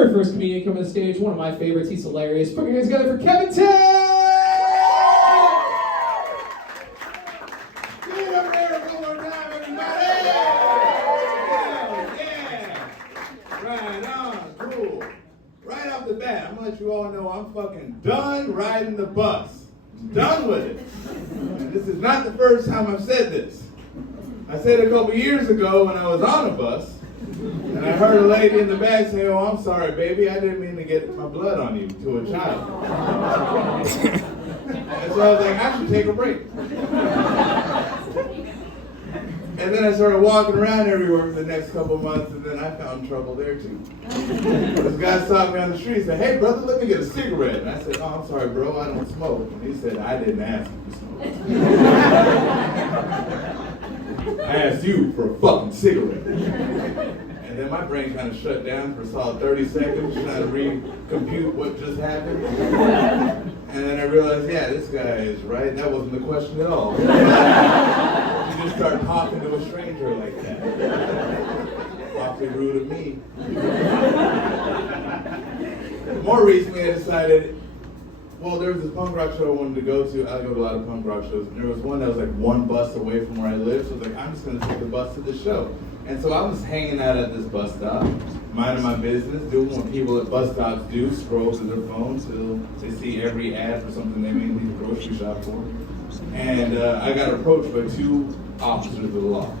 very first comedian coming to the stage, one of my favorites. He's hilarious. Put your hands together for Kevin Tan! Get up there one more time, everybody! Yeah! Right on, cool. Right off the bat, I'm gonna let you all know I'm fucking done riding the bus. Done with it. And this is not the first time I've said this. I said it a couple years ago when I was on a bus, and I heard a lady in the back say, "Oh, I'm sorry, baby, I didn't mean to get my blood on you," to a child. And so I was like, I should take a break. And then I started walking around everywhere for the next couple of months, and then I found trouble there too. This guy stopped me on the street and said, "Hey brother, let me get a cigarette." And I said, "Oh, I'm sorry bro, I don't smoke." And he said, "I didn't ask you to smoke. I asked you for a fucking cigarette." And then my brain kind of shut down for a solid 30 seconds, trying to recompute what just happened. And then I realized, yeah, this guy is right. That wasn't the question at all. You just start talking to a stranger like that. Awfully rude of me. More recently, I decided, well, there was this punk rock show I wanted to go to. I go to a lot of punk rock shows. And there was one that was like one bus away from where I live. So I was like, I'm just going to take the bus to the show. And so I was hanging out at this bus stop, minding my business, doing what people at bus stops do, scroll through their phones till they see every ad for something they may need a grocery shop for. And I got approached by two officers of the law.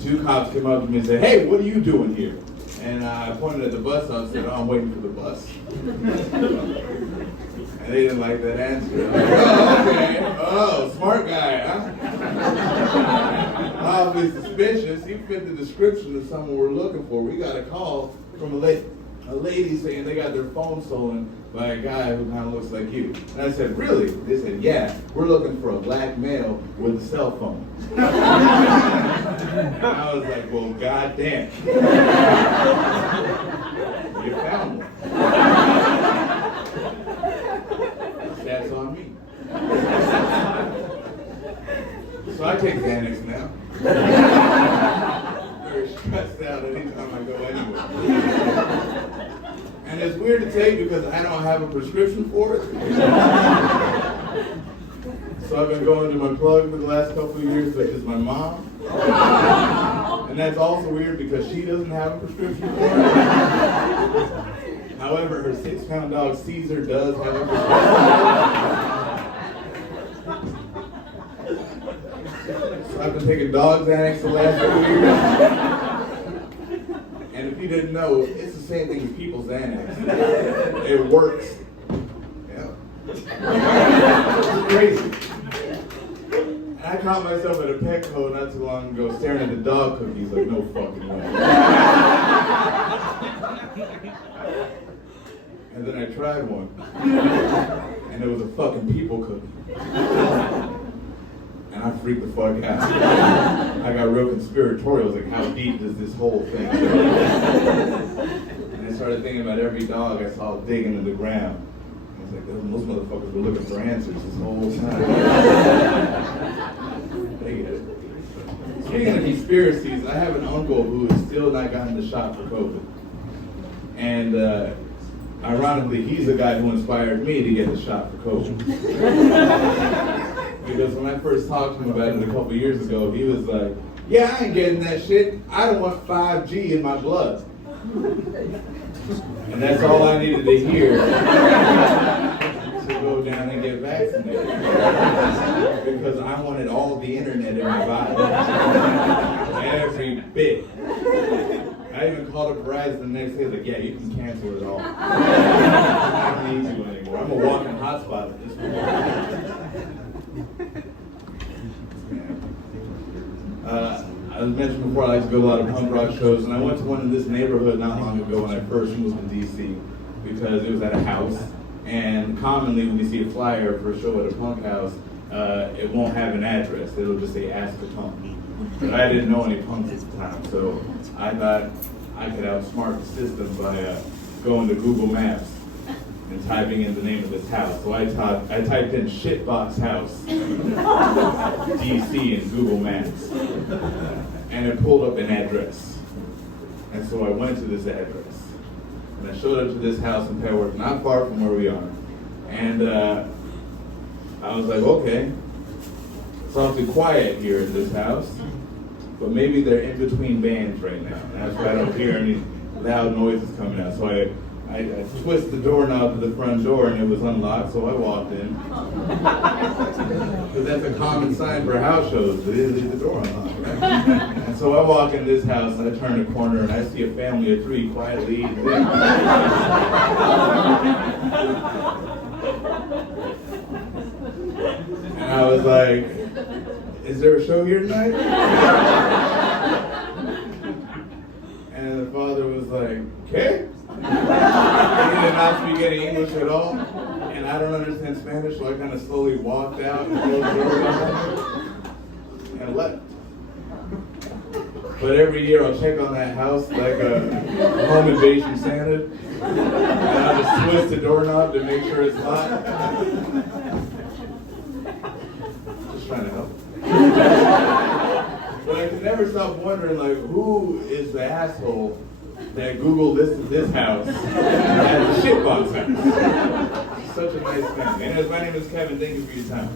Two cops came up to me and said, "Hey, what are you doing here?" And I pointed at the bus stop and said, "Oh, I'm waiting for the bus." And they didn't like that answer. I'm like, "Oh, okay. Oh, smart guy, huh?" Obviously suspicious. He fit the description of someone we're looking for. We got a call from a lady saying they got their phone stolen by a guy who kind of looks like you. And I said, "Really?" They said, "Yeah, we're looking for a black male with a cell phone." And I was like, "Well, goddamn. You found one." That's on me. So I take Xanax now. Very stressed out anytime I go anywhere. And it's weird to take because I don't have a prescription for it. So I've been going to my plug for the last couple of years, which is my mom. And that's also weird because she doesn't have a prescription for it. However, her 6-pound dog Caesar does have a prescription. So I've been taking dog Xanax the last 2 years. And if you didn't know, it's the same thing as people's Xanax. It works. Yeah. It's crazy. And I caught myself at a Petco not too long ago staring at the dog cookies like, no fucking way. And then I tried one. And it was a fucking people cookie. And I freaked the fuck out. I got real conspiratorial, like how deep does this whole thing go? And I started thinking about every dog I saw digging in the ground. I was like, those motherfuckers were looking for answers this whole time. They get it. Speaking of conspiracies, I have an uncle who has still not gotten the shot for COVID. And ironically, he's the guy who inspired me to get the shot for COVID. Because when I first talked to him about it a couple years ago, he was like, "Yeah, I ain't getting that shit. I don't want 5G in my blood." And that's all I needed to hear to go down and get vaccinated. Because I wanted all the internet in my body. Every bit. I even called up Verizon the next day, like, "Yeah, you can cancel it all. I don't need you anymore. I'm a walking hotspot at this point." I mentioned before I like to go to a lot of punk rock shows, and I went to one in this neighborhood not long ago when I first moved to DC because it was at a house, and commonly when you see a flyer for a show at a punk house, it won't have an address. It'll just say "Ask a Punk." But I didn't know any punks at the time, so I thought I could outsmart the system by going to Google Maps and typing in the name of this house. So I typed in "Shitbox House," DC in Google Maps, and it pulled up an address. And so I went to this address. And I showed up to this house in Petworth, not far from where we are. And I was like, okay, it's awfully quiet here in this house, but maybe they're in between bands right now. And that's why I don't hear any loud noises coming out. So I twist the doorknob to the front door and it was unlocked, so I walked in. Because that's a common sign for house shows, they leave the door unlocked, right? And so I walk in this house and I turn the corner and I see a family of 3 quietly eating dinner. And I was like, is there a show here tonight? And the father was like, okay. He did not speak any English at all, and I don't understand Spanish, so I kind of slowly walked out and closed the door behind me and left. But every year I'll check on that house like a home invasion Santa, and I'll just twist the doorknob to make sure it's locked. Just trying to help. But I can never stop wondering, like, who is the asshole that Google listed this house as a shitbox house? Such a nice thing. Anyways, my name is Kevin. Thank you for your time.